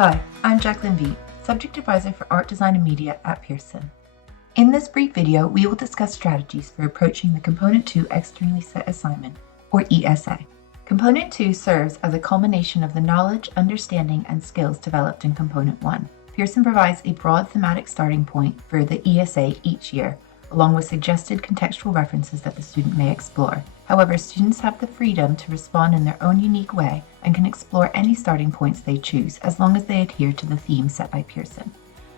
Hi, I'm Jacqueline V, Subject Advisor for Art, Design and Media at Pearson. In this brief video, we will discuss strategies for approaching the Component 2 Externally Set Assignment, or ESA. Component 2 serves as a culmination of the knowledge, understanding, and skills developed in Component 1. Pearson provides a broad thematic starting point for the ESA each year, along with suggested contextual references that the student may explore. However, students have the freedom to respond in their own unique way and can explore any starting points they choose as long as they adhere to the theme set by Pearson.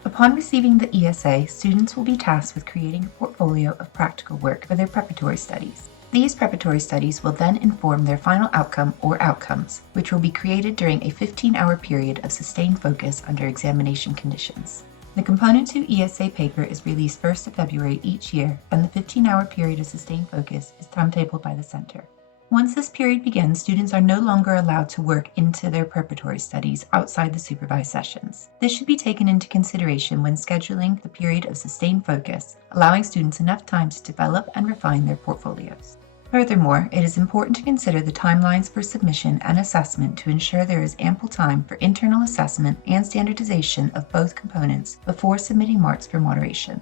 Upon receiving the ESA, students will be tasked with creating a portfolio of practical work for their preparatory studies. These preparatory studies will then inform their final outcome or outcomes, which will be created during a 15-hour period of sustained focus under examination conditions. The Component 2 ESA paper is released 1st of February each year, and the 15-hour period of sustained focus is timetabled by the center. Once this period begins, students are no longer allowed to work into their preparatory studies outside the supervised sessions. This should be taken into consideration when scheduling the period of sustained focus, allowing students enough time to develop and refine their portfolios. Furthermore, it is important to consider the timelines for submission and assessment to ensure there is ample time for internal assessment and standardization of both components before submitting marks for moderation.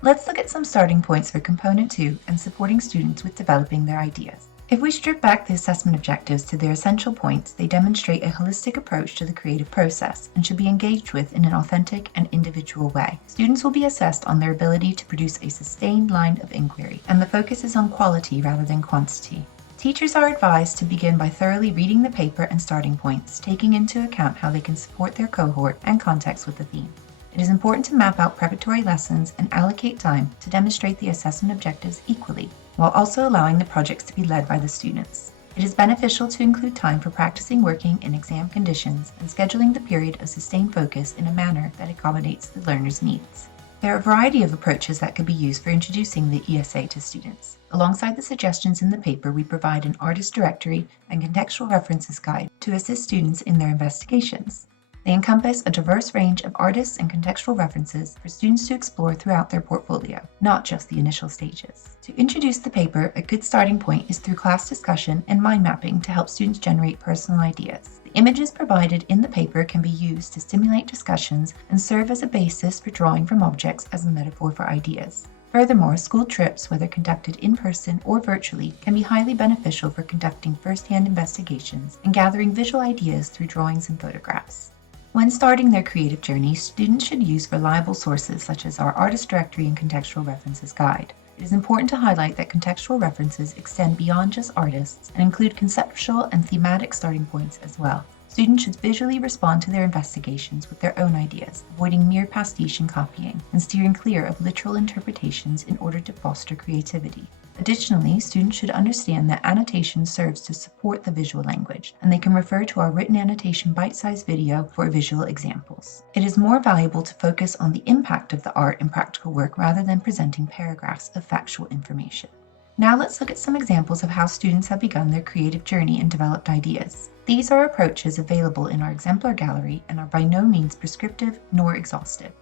Let's look at some starting points for Component 2 and supporting students with developing their ideas. If we strip back the assessment objectives to their essential points, they demonstrate a holistic approach to the creative process and should be engaged with in an authentic and individual way. Students will be assessed on their ability to produce a sustained line of inquiry, and the focus is on quality rather than quantity. Teachers are advised to begin by thoroughly reading the paper and starting points, taking into account how they can support their cohort and context with the theme. It is important to map out preparatory lessons and allocate time to demonstrate the assessment objectives equally, while also allowing the projects to be led by the students. It is beneficial to include time for practicing working in exam conditions and scheduling the period of sustained focus in a manner that accommodates the learner's needs. There are a variety of approaches that could be used for introducing the ESA to students. Alongside the suggestions in the paper, we provide an artist directory and contextual references guide to assist students in their investigations. They encompass a diverse range of artists and contextual references for students to explore throughout their portfolio, not just the initial stages. To introduce the paper, a good starting point is through class discussion and mind mapping to help students generate personal ideas. The images provided in the paper can be used to stimulate discussions and serve as a basis for drawing from objects as a metaphor for ideas. Furthermore, school trips, whether conducted in person or virtually, can be highly beneficial for conducting first-hand investigations and gathering visual ideas through drawings and photographs. When starting their creative journey, students should use reliable sources such as our Artist Directory and Contextual References Guide. It is important to highlight that contextual references extend beyond just artists and include conceptual and thematic starting points as well. Students should visually respond to their investigations with their own ideas, avoiding mere pastiche and copying, and steering clear of literal interpretations in order to foster creativity. Additionally, students should understand that annotation serves to support the visual language, and they can refer to our written annotation bite-sized video for visual examples. It is more valuable to focus on the impact of the art and practical work rather than presenting paragraphs of factual information. Now let's look at some examples of how students have begun their creative journey and developed ideas. These are approaches available in our exemplar gallery and are by no means prescriptive nor exhaustive.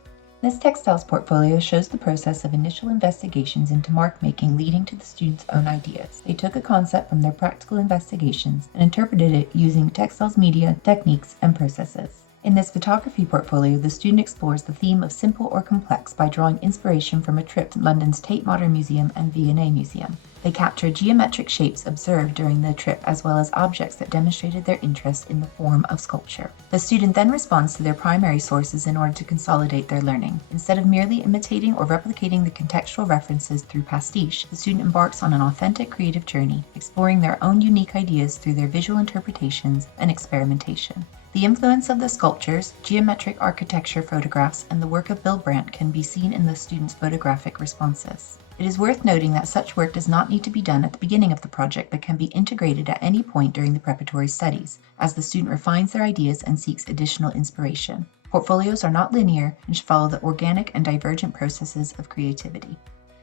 This textiles portfolio shows the process of initial investigations into mark making leading to the students' own ideas. They took a concept from their practical investigations and interpreted it using textiles media, techniques, and processes. In this photography portfolio, the student explores the theme of simple or complex by drawing inspiration from a trip to London's Tate Modern Museum and V&A Museum. They captured geometric shapes observed during the trip as well as objects that demonstrated their interest in the form of sculpture. The student then responds to their primary sources in order to consolidate their learning. Instead of merely imitating or replicating the contextual references through pastiche, the student embarks on an authentic creative journey, exploring their own unique ideas through their visual interpretations and experimentation. The influence of the sculptures, geometric architecture photographs, and the work of Bill Brandt can be seen in the students' photographic responses. It is worth noting that such work does not need to be done at the beginning of the project but can be integrated at any point during the preparatory studies, as the student refines their ideas and seeks additional inspiration. Portfolios are not linear and should follow the organic and divergent processes of creativity.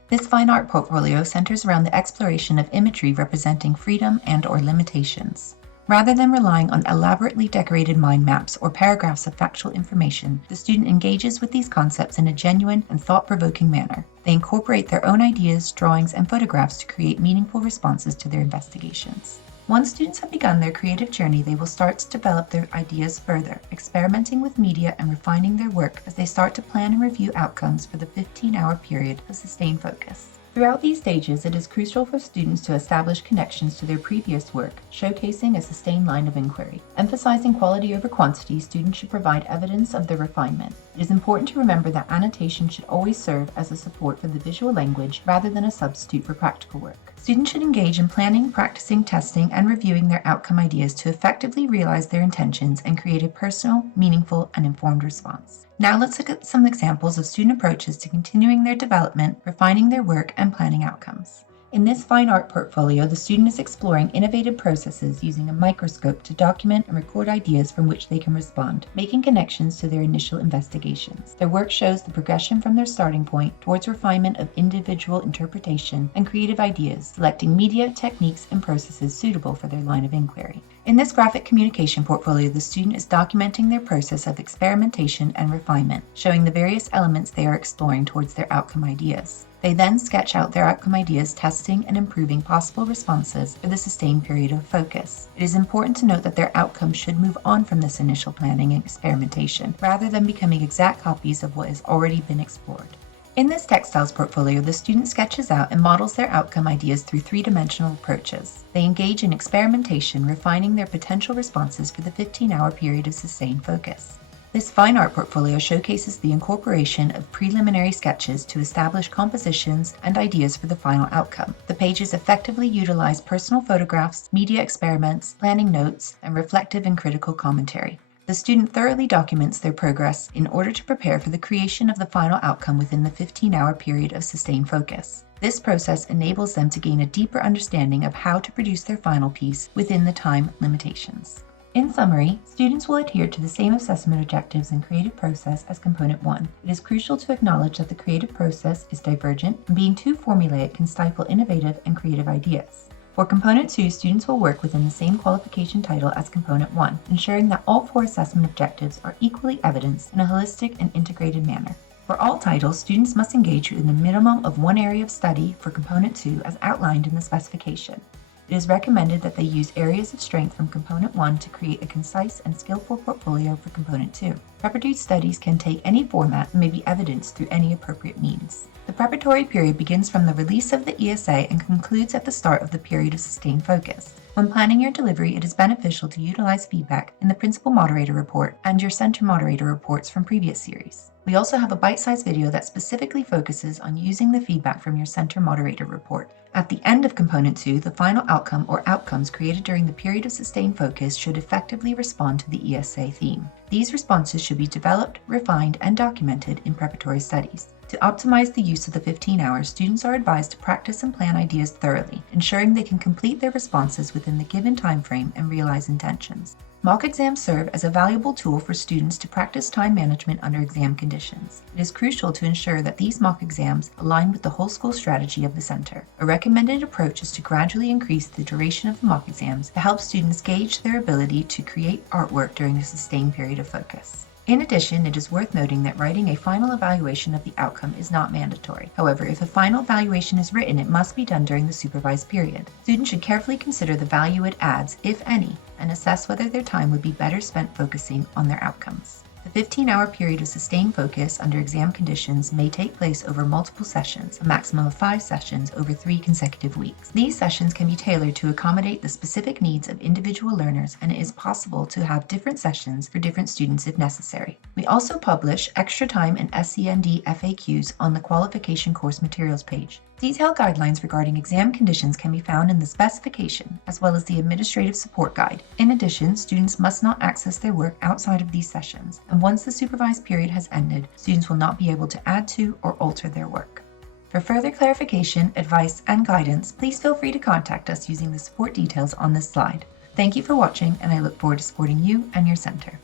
This fine art portfolio centers around the exploration of imagery representing freedom and/or limitations. Rather than relying on elaborately decorated mind maps or paragraphs of factual information, the student engages with these concepts in a genuine and thought-provoking manner. They incorporate their own ideas, drawings, and photographs to create meaningful responses to their investigations. Once students have begun their creative journey, they will start to develop their ideas further, experimenting with media and refining their work as they start to plan and review outcomes for the 15-hour period of sustained focus. Throughout these stages, it is crucial for students to establish connections to their previous work, showcasing a sustained line of inquiry. Emphasizing quality over quantity, students should provide evidence of their refinement. It is important to remember that annotation should always serve as a support for the visual language rather than a substitute for practical work. Students should engage in planning, practicing, testing, and reviewing their outcome ideas to effectively realize their intentions and create a personal, meaningful, and informed response. Now let's look at some examples of student approaches to continuing their development, refining their work, and planning outcomes. In this fine art portfolio, the student is exploring innovative processes using a microscope to document and record ideas from which they can respond, making connections to their initial investigations. Their work shows the progression from their starting point towards refinement of individual interpretation and creative ideas, selecting media, techniques, and processes suitable for their line of inquiry. In this graphic communication portfolio, the student is documenting their process of experimentation and refinement, showing the various elements they are exploring towards their outcome ideas. They then sketch out their outcome ideas, testing and improving possible responses for the sustained period of focus. It is important to note that their outcomes should move on from this initial planning and experimentation, rather than becoming exact copies of what has already been explored. In this textiles portfolio, the student sketches out and models their outcome ideas through three-dimensional approaches. They engage in experimentation, refining their potential responses for the 15-hour period of sustained focus. This fine art portfolio showcases the incorporation of preliminary sketches to establish compositions and ideas for the final outcome. The pages effectively utilize personal photographs, media experiments, planning notes, and reflective and critical commentary. The student thoroughly documents their progress in order to prepare for the creation of the final outcome within the 15-hour period of sustained focus. This process enables them to gain a deeper understanding of how to produce their final piece within the time limitations. In summary, students will adhere to the same assessment objectives and creative process as Component 1. It is crucial to acknowledge that the creative process is divergent, and being too formulaic can stifle innovative and creative ideas. For Component 2, students will work within the same qualification title as Component 1, ensuring that all 4 assessment objectives are equally evidenced in a holistic and integrated manner. For all titles, students must engage in a minimum of 1 area of study for Component 2 as outlined in the specification. It is recommended that they use areas of strength from Component 1 to create a concise and skillful portfolio for Component 2. Preparatory studies can take any format and may be evidenced through any appropriate means. The preparatory period begins from the release of the ESA and concludes at the start of the period of sustained focus. When planning your delivery, it is beneficial to utilize feedback in the Principal Moderator Report and your Center Moderator Reports from previous series. We also have a bite-sized video that specifically focuses on using the feedback from your Center Moderator Report. At the end of Component 2, the final outcome or outcomes created during the period of sustained focus should effectively respond to the ESA theme. These responses should be developed, refined, and documented in preparatory studies. To optimize the use of the 15 hours, students are advised to practice and plan ideas thoroughly, ensuring they can complete their responses within the given time frame and realize intentions. Mock exams serve as a valuable tool for students to practice time management under exam conditions. It is crucial to ensure that these mock exams align with the whole school strategy of the center. A recommended approach is to gradually increase the duration of the mock exams to help students gauge their ability to create artwork during a sustained period of focus. In addition, it is worth noting that writing a final evaluation of the outcome is not mandatory. However, if a final evaluation is written, it must be done during the supervised period. Students should carefully consider the value it adds, if any, and assess whether their time would be better spent focusing on their outcomes. The 15-hour period of sustained focus under exam conditions may take place over multiple sessions, a maximum of 5 sessions over 3 consecutive weeks. These sessions can be tailored to accommodate the specific needs of individual learners, and it is possible to have different sessions for different students if necessary. We also publish extra time and SEND FAQs on the qualification course materials page. Detailed guidelines regarding exam conditions can be found in the specification, as well as the administrative support guide. In addition, students must not access their work outside of these sessions, and once the supervised period has ended, students will not be able to add to or alter their work. For further clarification, advice, and guidance, please feel free to contact us using the support details on this slide. Thank you for watching, and I look forward to supporting you and your center.